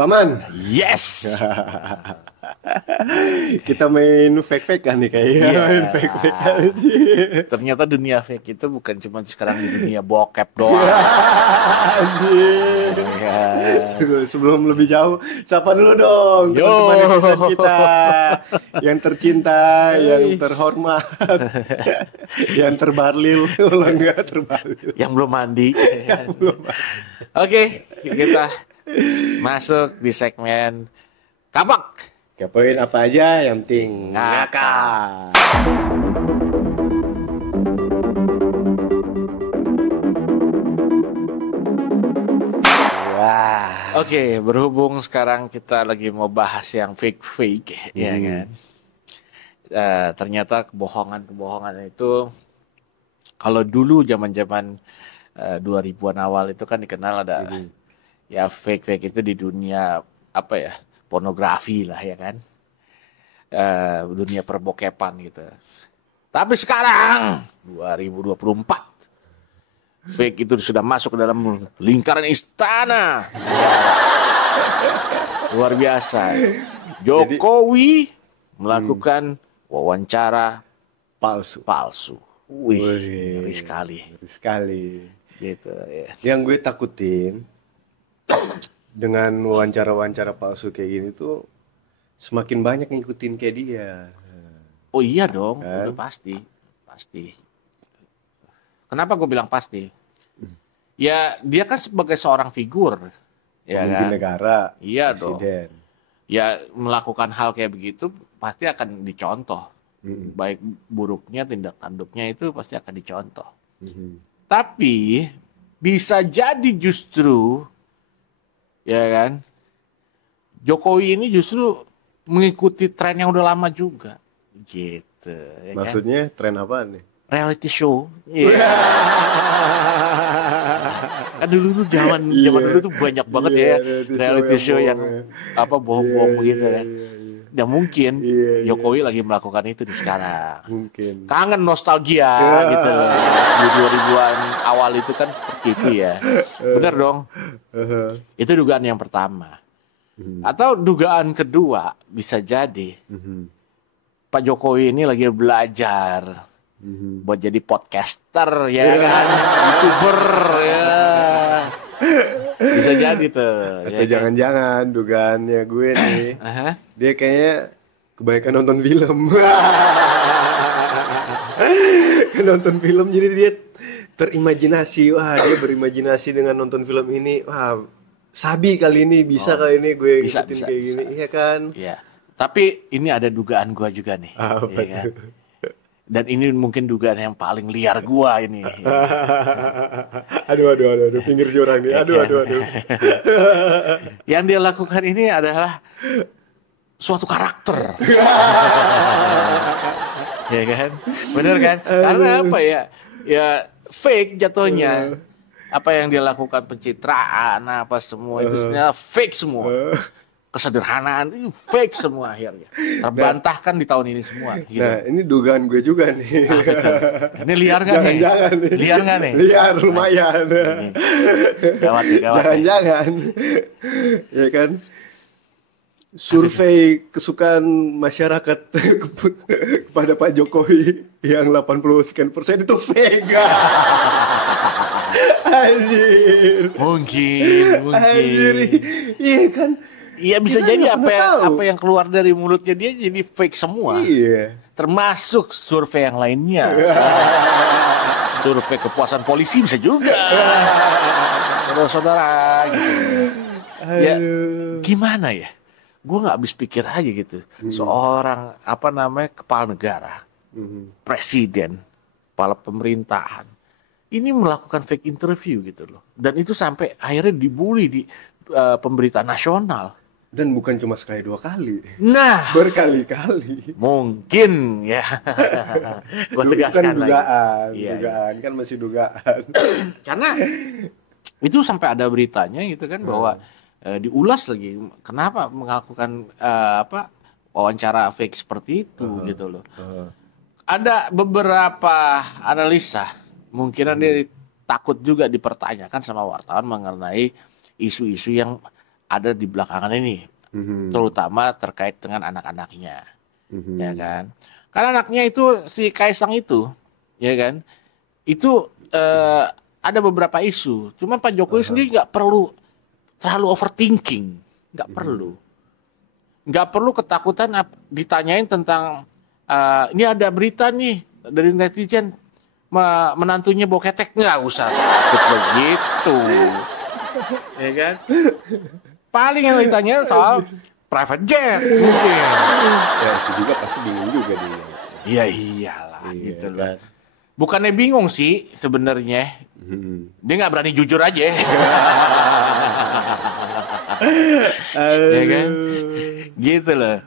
Paman. Yes. Kita main fake-fake kan nih kayaknya. Iya. Main fake-fake aja. Ternyata dunia fake itu bukan cuma sekarang di dunia bokep doang. Anjir. Iya. Sebelum lebih jauh, sapa dulu dong Yo. teman-teman netizen kita yang tercinta, yang terhormat, yang terbalil, enggak terbalil. Yang belum mandi. Belum. Oke, kita masuk di segmen Kapak. Kepoin apa aja yang penting Ngakak. Wah. Oke, berhubung sekarang kita lagi mau bahas yang fake-fake, ya kan? Ternyata kebohongan itu kalau dulu zaman-zaman 2000-an awal itu kan dikenal ada ya fake-fake itu di dunia apa ya? Pornografi lah ya kan. Dunia perbokepan gitu. Tapi sekarang 2024 fake itu sudah masuk ke dalam lingkaran istana. Luar biasa. Jokowi melakukan wawancara palsu. Wih, ngeri sekali. Ngeri sekali. Gitu ya. Yang gue takutin dengan wawancara-wawancara palsu kayak gini tuh semakin banyak ngikutin kayak dia. Oh iya dong, udah pasti. Kenapa gue bilang pasti? Ya dia kan sebagai seorang figur, ya Pemimpin kan? negara, Iya presiden. Ya melakukan hal kayak begitu pasti akan dicontoh. Baik buruknya tindak tanduknya itu pasti akan dicontoh. Tapi bisa jadi justru ya kan Jokowi ini justru mengikuti tren yang udah lama juga gitu ya. Maksudnya tren apaan nih? Reality show. Kan dulu tuh zaman dulu tuh banyak banget ya reality show yang apa bohong-bohong begitu kan. Ya mungkin Jokowi lagi melakukan itu di sekarang. Mungkin. Kangen nostalgia gitu. Di 2000-an awal itu kan seperti itu ya. Bener dong. Itu dugaan yang pertama. Atau dugaan kedua bisa jadi Pak Jokowi ini lagi belajar buat jadi podcaster ya kan, YouTuber ya. Bisa jadi tuh. Atau jangan-jangan dugaannya gue nih, dia kayaknya kebanyakan nonton film. Nonton film jadi dia terimajinasi, wah dia berimajinasi dengan nonton film ini, wah sabi kali ini bisa kali ini gue ngikutin kayak gini, iya kan? Iya. Tapi ini ada dugaan gue juga nih. Apa ya kan? Dan ini mungkin dugaan yang paling liar gue ini. Aduh, pinggir jurang nih. Aduh. Yang dia lakukan ini adalah suatu karakter. Ya kan? Bener kan? Karena apa ya? Ya fake jatuhnya. Apa yang dia lakukan pencitraan apa semua itu sebenarnya fake semua. Kesederhanaan itu fake semua akhirnya. Terbantahkan di tahun ini semua. Gitu. Nah, ini dugaan gue juga nih. Ini liar nggak nih? Jangan-jangan nih. Liar nggak nih? Liar lumayan. Gawat. Jangan-jangan. Ya kan? Survei kesukaan masyarakat kepada Pak Jokowi yang 80% itu fake. Anjir. Mungkin. Anjir. Iya kan? Iya bisa Kita jadi nggak apa yang keluar dari mulutnya dia jadi fake semua. Iya. Termasuk survei yang lainnya. Survei kepuasan polisi bisa juga. Saudara-saudara gitu. Ya gimana ya? Gue nggak habis pikir aja gitu. Seorang kepala negara, presiden, kepala pemerintahan, ini melakukan fake interview gitu loh. Dan itu sampai akhirnya dibully di pemberitaan nasional. Dan bukan cuma sekali 2 kali. Nah, berkali-kali. mungkin ya. Gue tegaskan kan dugaan, lagi. Iya. dugaan kan masih dugaan. Karena itu sampai ada beritanya gitu kan bahwa diulas lagi kenapa melakukan wawancara fake seperti itu gitu loh. Ada beberapa analisa mungkinan dia takut juga dipertanyakan sama wartawan mengenai isu-isu yang ada di belakangan ini, terutama terkait dengan anak-anaknya, ya kan? Karena anaknya itu si Kaisang itu, ya kan? Itu ada beberapa isu. Cuma Pak Jokowi sendiri nggak perlu terlalu overthinking, nggak perlu. Nggak perlu ketakutan ditanyain tentang ini ada berita nih dari netizen menantunya bau ketek, nggak usah begitu, ya kan? Paling yang ditanya soal private jet mungkin. Ya itu juga pasti bingung juga dia. Iya iyalah gitu kan? loh. Bukannya bingung sih sebenarnya, dia nggak berani jujur aja. Ya kan? Gitu loh.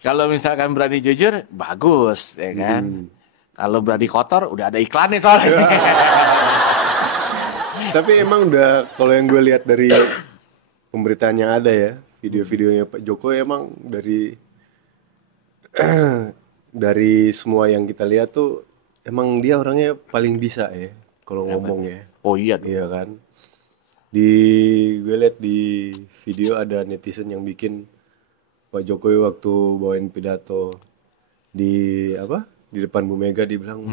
Kalau misalkan berani jujur, bagus, ya kan? Kalau berani kotor, udah ada iklannya soalnya. Tapi emang udah, kalau yang gue lihat dari pemberitaan yang ada ya, video-videonya Pak Jokowi emang dari semua yang kita lihat tuh, emang dia orangnya paling bisa ya, kalau ngomong ya. Oh iya dong. Iya kan? Gue lihat di video ada netizen yang bikin Pak Jokowi waktu bawain pidato di depan Bu Mega, dibilang,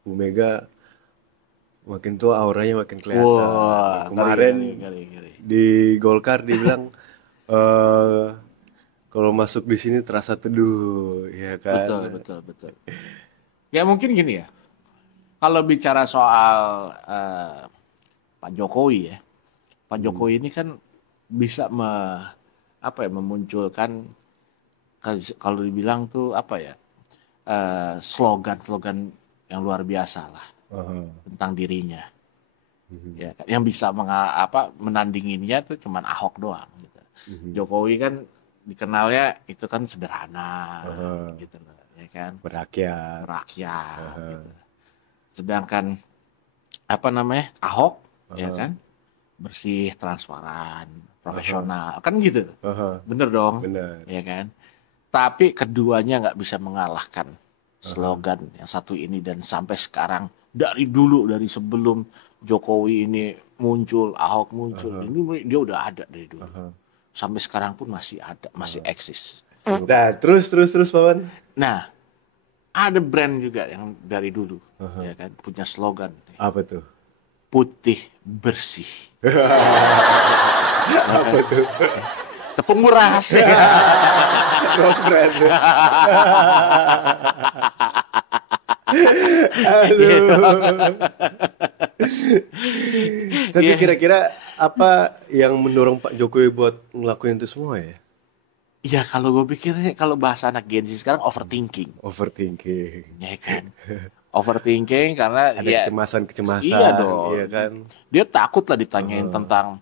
Bu Mega makin tua auranya makin kelihatan. Wah, kemarin ngeri. di Golkar dibilang kalau masuk di sini terasa teduh, ya kan? Betul. Ya mungkin gini ya. Kalau bicara soal Pak Jokowi ya, Pak Jokowi ini kan bisa memunculkan, kalau dibilang tuh slogan-slogan yang luar biasa lah tentang dirinya. Ya, yang bisa menandinginya tuh cuman Ahok doang gitu. Jokowi kan dikenalnya itu kan sederhana gitu loh, ya kan? Berakyat gitu. Sedangkan Ahok ya kan bersih, transparan, profesional, kan gitu. Bener dong. Bener. Ya kan? Tapi keduanya nggak bisa mengalahkan slogan yang satu ini, dan sampai sekarang dari sebelum Jokowi ini muncul, Ahok muncul, ini dia udah ada dari dulu. Sampai sekarang pun masih ada, masih eksis. Nah, terus Pawan. Nah, ada brand juga yang dari dulu, ya kan, punya slogan. Apa tuh? Putih bersih. Apa tuh? Tepung beras. Rose brand. Aduh. Tapi kira-kira apa yang mendorong Pak Jokowi buat ngelakuin itu semua ya? Ya kalau gue pikirnya, kalau bahasa anak Gen Z sekarang overthinking. Ya kan? Overthinking karena ada kecemasan. Iya dong. Iya kan? Dia takut lah ditanyain tentang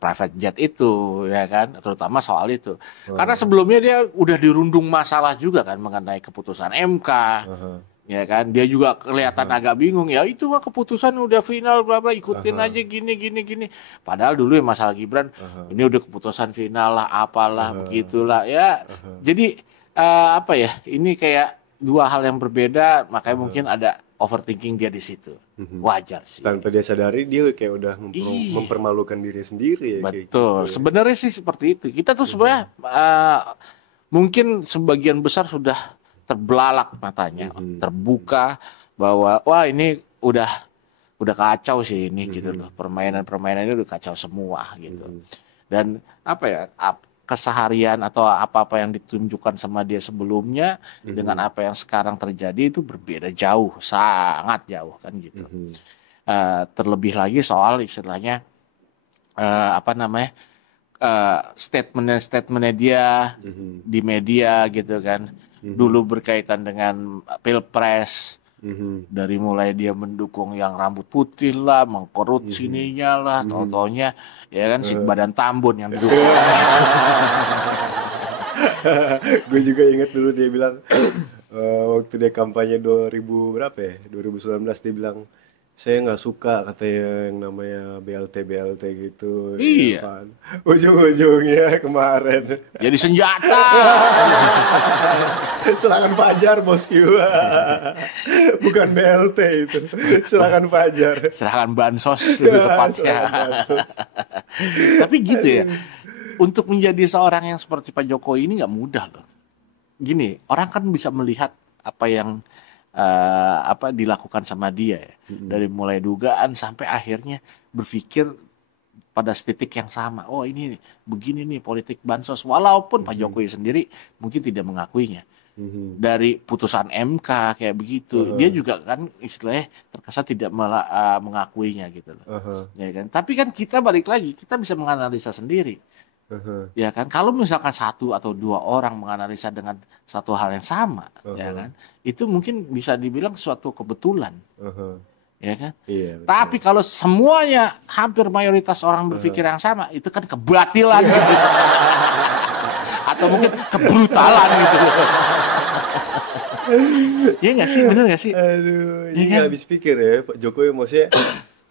private jet itu, ya kan, terutama soal itu. Karena sebelumnya dia udah dirundung masalah juga kan mengenai keputusan MK, ya kan. Dia juga kelihatan agak bingung, ya itu mah keputusan udah final berapa, ikutin aja gini. Padahal dulu ya masalah Gibran, ini udah keputusan final lah, apalah begitulah ya. Jadi ini kayak dua hal yang berbeda, makanya mungkin ada overthinking dia di situ. Wajar sih. Tanpa dia sadari dia kayak udah mempermalukan diri sendiri ya. Betul. Gitu. Sebenarnya sih seperti itu. Kita tuh sebenarnya mungkin sebagian besar sudah terbelalak matanya, terbuka bahwa wah ini udah kacau sih ini gitu loh. Permainan ini udah kacau semua gitu. Dan keseharian atau apa-apa yang ditunjukkan sama dia sebelumnya dengan apa yang sekarang terjadi itu berbeda jauh, sangat jauh kan gitu. Terlebih lagi soal istilahnya statementnya dia di media gitu kan. Dulu berkaitan dengan Pilpres. Dari mulai dia mendukung yang rambut putih lah, mengkerut sininya lah, tau-taunya ya kan si badan Tambun yang didukung. Gue juga ingat dulu dia bilang waktu dia kampanye 2019 dia bilang saya nggak suka katanya yang namanya BLT gitu, ya Iya, kan. Ujung-ujungnya kemarin jadi senjata. serangan fajar bosku, bukan BLT itu, serangan fajar. Serangan bansos lebih tepatnya. Serangan bansos. Tapi gitu ya, untuk menjadi seorang yang seperti Pak Jokowi ini nggak mudah loh. Gini, orang kan bisa melihat apa yang apa dilakukan sama dia ya. Dari mulai dugaan sampai akhirnya berpikir pada titik yang sama. Oh ini begini nih politik bansos. Walaupun Pak Jokowi sendiri mungkin tidak mengakuinya. Dari putusan MK kayak begitu, dia juga kan istilahnya terkesan tidak mengakuinya gitu loh. Ya kan? Tapi kan kita balik lagi, kita bisa menganalisa sendiri. Ya kan, kalau misalkan satu atau dua orang menganalisa dengan satu hal yang sama, ya kan, itu mungkin bisa dibilang suatu kebetulan, ya kan. Iya, betul. Tapi kalau semuanya hampir mayoritas orang berpikir yang sama, itu kan kebatilan gitu. Atau mungkin kebrutalan gitu. Iya nggak sih, bener nggak sih? Aduh, Iya ini kan? nggak habis pikir ya Pak Jokowi, maksudnya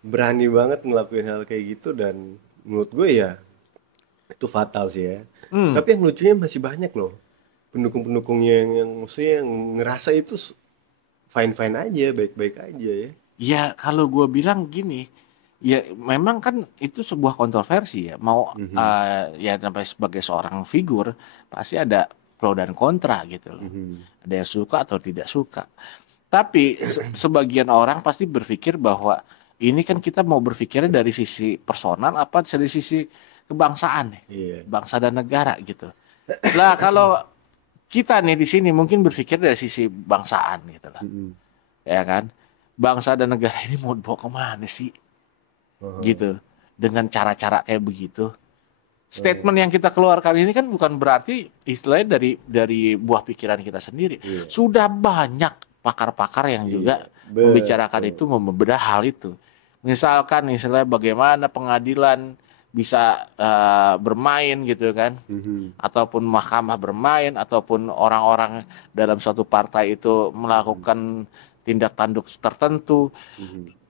berani banget ngelakuin hal kayak gitu, dan menurut gue ya itu fatal sih ya. Tapi yang lucunya masih banyak loh pendukung-pendukungnya yang maksudnya yang ngerasa itu fine-fine aja, baik-baik aja ya. Ya kalau gue bilang gini, ya memang kan itu sebuah kontroversi ya. Mau ya sampai sebagai seorang figur pasti ada pro dan kontra gitu loh. Ada yang suka atau tidak suka. Tapi sebagian orang pasti berpikir bahwa ini kan kita mau berpikirnya dari sisi personal apa dari sisi kebangsaan nih, Iya. bangsa dan negara gitu. Lah kalau kita nih di sini mungkin berpikir dari sisi bangsaan gitu lah, ya kan? Bangsa dan negara ini mau dibawa kemana sih? Gitu. Dengan cara-cara kayak begitu. Statement yang kita keluarkan ini kan bukan berarti istilahnya dari buah pikiran kita sendiri. Sudah banyak pakar-pakar yang juga membicarakan itu, membedah hal itu. Misalkan istilahnya bagaimana pengadilan bisa bermain gitu kan, ataupun mahkamah bermain, ataupun orang-orang dalam suatu partai itu melakukan tindak tanduk tertentu.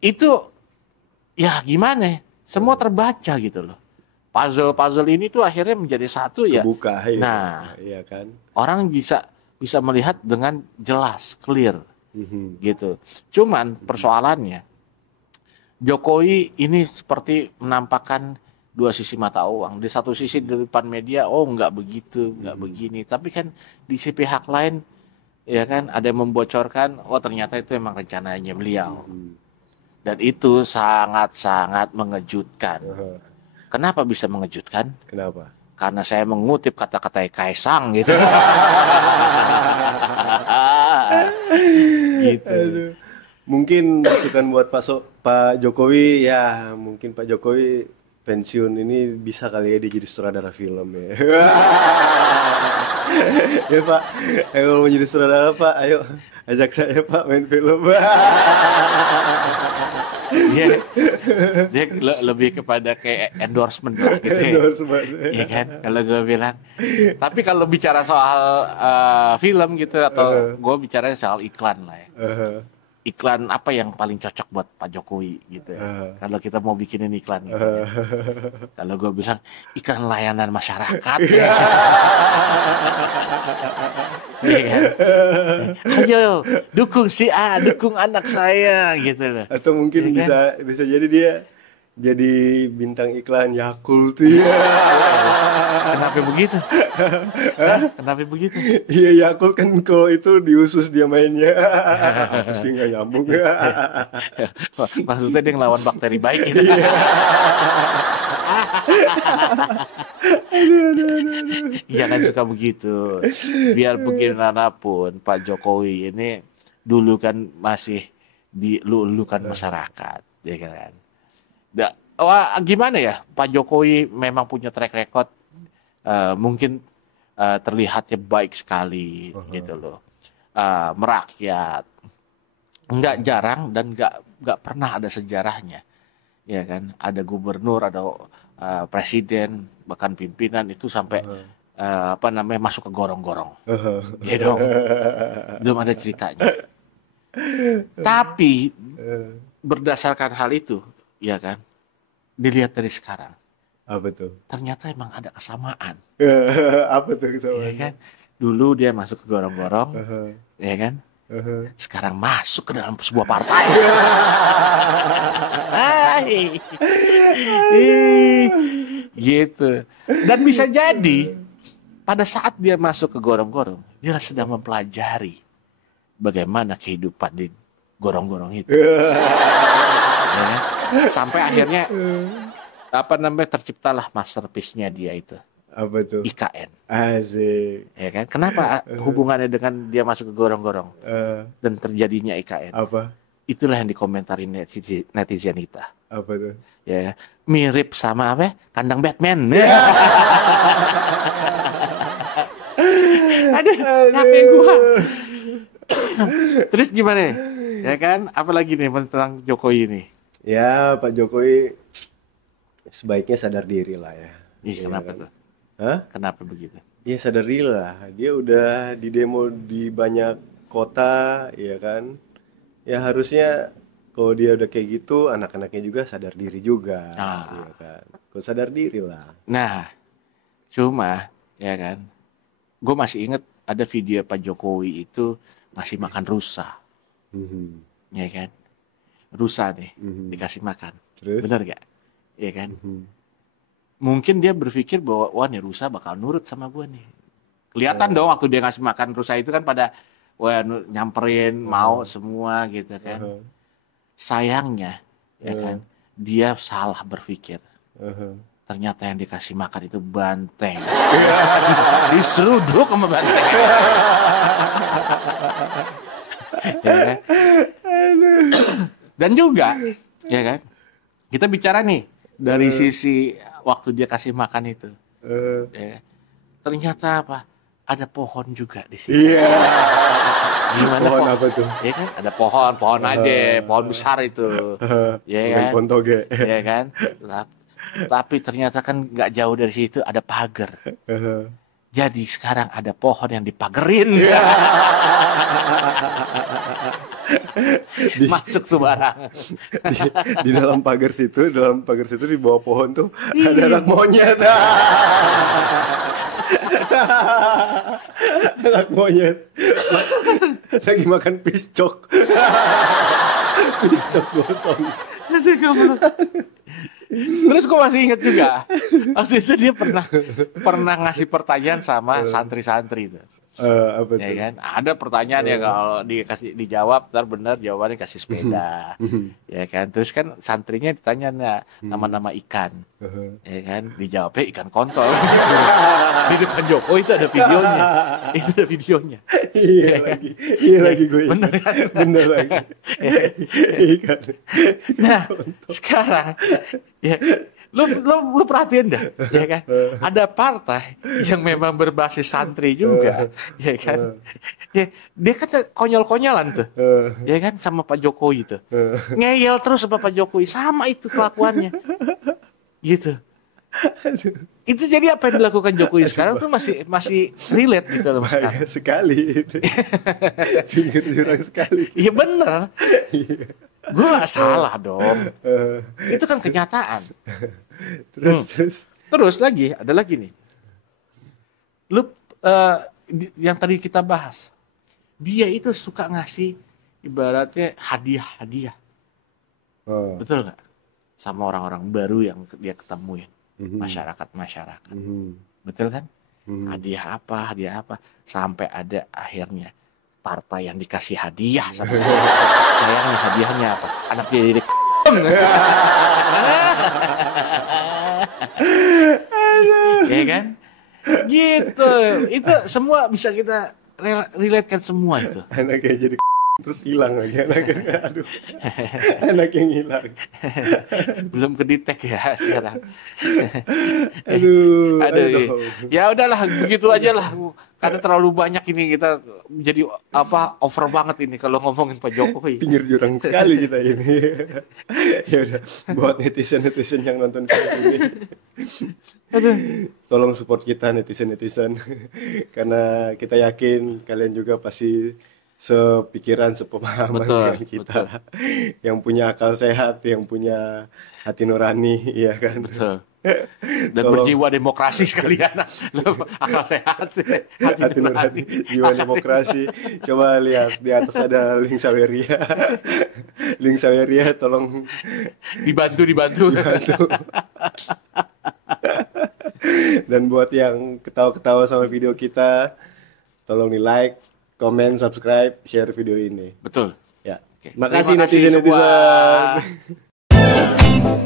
Itu ya gimana? Semua terbaca gitu loh. Puzzle-puzzle ini tuh akhirnya menjadi satu ya. Kebuka ya. Nah, Iya kan. orang bisa melihat dengan jelas, clear gitu. Cuman persoalannya Jokowi ini seperti menampakkan dua sisi mata uang. Di satu sisi di depan media, oh nggak begitu, nggak begini. Tapi kan di sisi pihak lain, ya kan ada yang membocorkan, oh ternyata itu emang rencananya beliau. Dan itu sangat-sangat mengejutkan. Kenapa bisa mengejutkan? Kenapa? Karena saya mengutip kata-kata Kaisang gitu. Gitu. Aduh. Mungkin masukan buat Pak Jokowi ya, mungkin Pak Jokowi pensiun ini bisa kali ya dia jadi sutradara film ya. Ya Pak, kalau mau jadi sutradara Pak, ayo ajak saya Pak main film. Dia lebih kepada kayak endorsement lah gitu ya. Endorsement. Iya kan, kalau gue bilang. Tapi kalau bicara soal film gitu atau gue bicara soal iklan lah ya. Iklan apa yang paling cocok buat Pak Jokowi gitu ya. Kalau kita mau bikinin iklan gitu ya. Kalau gue bilang iklan layanan masyarakat ya. Iya kan? Ayo dukung si A, dukung anak saya gitu loh. Atau mungkin Iya kan? bisa jadi dia jadi bintang iklan Yakult ya. Kenapa begitu? Hah? Kenapa begitu? Iya, Yakult kan kalau itu di usus dia mainnya. Pasti nggak nyambung. Maksudnya dia ngelawan bakteri baik gitu. Iya. Iya kan suka begitu. Biar bagaimanapun Pak Jokowi ini dulu kan masih dilulukan masyarakat, ya kan. Wah, gimana ya? Pak Jokowi memang punya track record mungkin terlihatnya baik sekali gitu loh. Merakyat. Nggak jarang dan nggak pernah ada sejarahnya. Ya kan? Ada gubernur, ada presiden, bahkan pimpinan itu sampai apa namanya masuk ke gorong-gorong. Ya dong. Belum ada ceritanya. Tapi berdasarkan hal itu, ya kan, dilihat dari sekarang, Apa tuh? ternyata emang ada kesamaan, Apa tuh ya kesamaannya? kan. Dulu dia masuk ke gorong-gorong, Aha, ya kan. aha. Sekarang masuk ke dalam sebuah partai. Hai. Ih, gitu. Dan bisa jadi pada saat dia masuk ke gorong-gorong, dia sedang mempelajari bagaimana kehidupan di gorong-gorong itu. Ya kan? Sampai akhirnya apa namanya terciptalah masterpiece-nya dia itu, Apa tuh? IKN. Asik. Ya kan? Kenapa hubungannya dengan dia masuk ke gorong-gorong Eh, dan terjadinya IKN? apa? Itulah yang dikomentari netizen kita. Apa tuh? Ya, mirip sama apa? Kandang Batman. Aduh, capek gua. Terus gimana? Ya kan? Apalagi nih tentang Jokowi ini? Ya, Pak Jokowi sebaiknya sadar diri lah ya. Ih, Iya kenapa kan? tuh? Hah? Kenapa begitu? Ya sadar diri lah. Dia udah di demo di banyak kota, ya kan? Ya harusnya kalau dia udah kayak gitu, anak-anaknya juga sadar diri juga, ya Ah. kan? Kau sadar diri lah. Nah, cuma ya kan, gue masih inget ada video Pak Jokowi itu ngasih makan rusa, Mhm, ya kan? Rusa nih mhm. dikasih makan, Terus? bener gak? Ya kan? Mhm. Mungkin dia berpikir bahwa wah nih rusa bakal nurut sama gue nih. Kelihatan dong waktu dia ngasih makan rusa itu kan pada wah nyamperin mau semua gitu kan. Aha, Sayangnya ya kan dia salah berpikir. aha. Ternyata yang dikasih makan itu banteng. Diseruduk sama banteng. Ya kan? Dan juga ya kan kita bicara nih dari sisi waktu dia kasih makan itu. Eh, Ya. Ternyata apa? Ada pohon juga di sini. Iya. Gimana Pohon pohon? apa tuh? Ya kan? Ada pohon aja, pohon besar itu. Ya Bukan kan? pohon toge. Ya kan? Tapi ternyata kan nggak jauh dari situ ada pagar. Aha. Jadi sekarang ada pohon yang dipagerin. Masuk tuh barang. di, di dalam pagar situ, di bawah pohon tuh ada Iya. anak monyet. Anak monyet lagi makan piscok. Piscok gosong. Terus gue masih inget juga waktu itu dia pernah ngasih pertanyaan sama santri-santri itu. Apa Ya tuh? kan, ada pertanyaan ya kalau dijawab, ntar benar jawabannya kasih sepeda, ya kan. Terus kan santrinya ditanya nama-nama ikan, Aha. ya kan, dijawabnya ikan kontol. Di depan Jokowi itu ada videonya, Iya lagi, gue ingat. Bener kan? Bener lagi. Ikan. Nah, sekarang ya lu perhatiin dah, ya kan? Ada partai yang memang berbasis santri juga, ya kan? Ya, dia kan konyol-konyolan tuh, ya kan sama Pak Jokowi tuh. Ngeyel terus sama Pak Jokowi, sama itu kelakuannya. Gitu. Itu jadi apa yang dilakukan Jokowi sekarang tuh masih relate gitu loh sekarang. Bahaya sekali. Pinggir jurang sekali. Iya bener. Gue gak salah dong. Eh, Itu kan kenyataan. terus. Terus ada lagi nih. Lu yang tadi kita bahas. Dia itu suka ngasih ibaratnya hadiah-hadiah. Oh. Betul nggak? Sama orang-orang baru yang dia ketemuin. Masyarakat-masyarakat. Betul kan? Hadiah apa. Sampai ada akhirnya partai yang dikasih hadiah sama dia. Sayangnya hadiahnya apa? Anak dia jadi ya kan? Gitu. Itu semua bisa kita relatekan semua itu. Anaknya jadi terus hilang lagi anaknya. Aduh. Anak yang hilang. Belum kedetek ya sekarang. Aduh. Aduh. Ya udahlah begitu aja lah. Karena terlalu banyak ini kita jadi over banget ini kalau ngomongin Pak Jokowi. Pinggir jurang sekali kita ini. Ya udah, buat netizen yang nonton video ini, tolong support kita netizen, karena kita yakin kalian juga pasti sepikiran, sepemahaman Betul, dengan kita. Yang punya akal sehat, yang punya hati nurani, ya kan. betul. Dan Tolong. berjiwa demokrasi sekalian. Akal sehat, Hati nurani, jiwa demokrasi. Coba lihat di atas ada link Saweria. Link Saweria, tolong Dibantu. bantu. Dan buat yang ketawa-ketawa sama video kita, tolong di like, comment, subscribe, share video ini. Betul. Ya. Oke. Makasih Terima kasih netizen-netizen. semua.